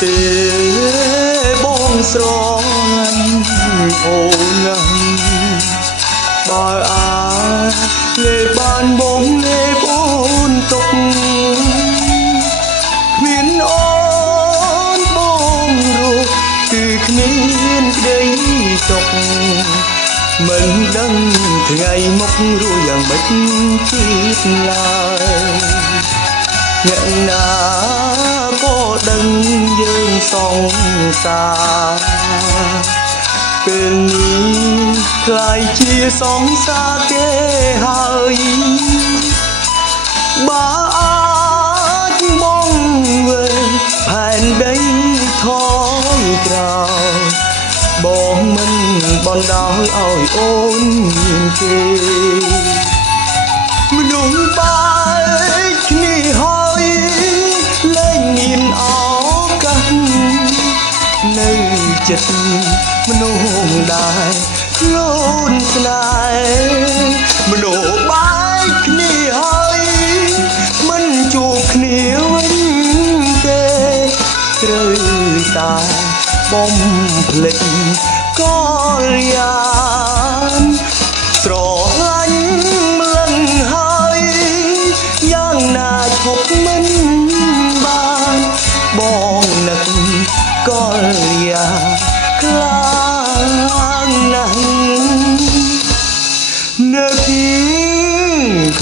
ទេបងស្រឡាញ់អូនណាស់បើអាចលេបានបងលេអូនទុកគ្មានអូនបងរស់គឺគ្មានក្តីសុខមិនដឹងថ្ងៃមុខរស់យ៉ាងម៉េចទៀតឡើយអ្នកណាក៏ដឹងយើងសងសារពេលនេះខ្លាយជាសងសារគេហើយបើអាចបងវិញផែនដីថយក្រោយបងមិនបណ្ដោយឲ្យអូនមានទេមនុស្សបែកគ្នាហើយលែងមានឱកាសនៅចិត្តមនុស្សដែរខ្លួនស្នេហ៍មនុស្សបែកគ្នាហើយមិនជួបគ្នាវិញទេត្រូវតែបំភ្លេចកលយានស្រឡាញ់ម្លឹងហើយយ៉ាងណាឈប់មិនបានបងនឹកកលយានខ្លា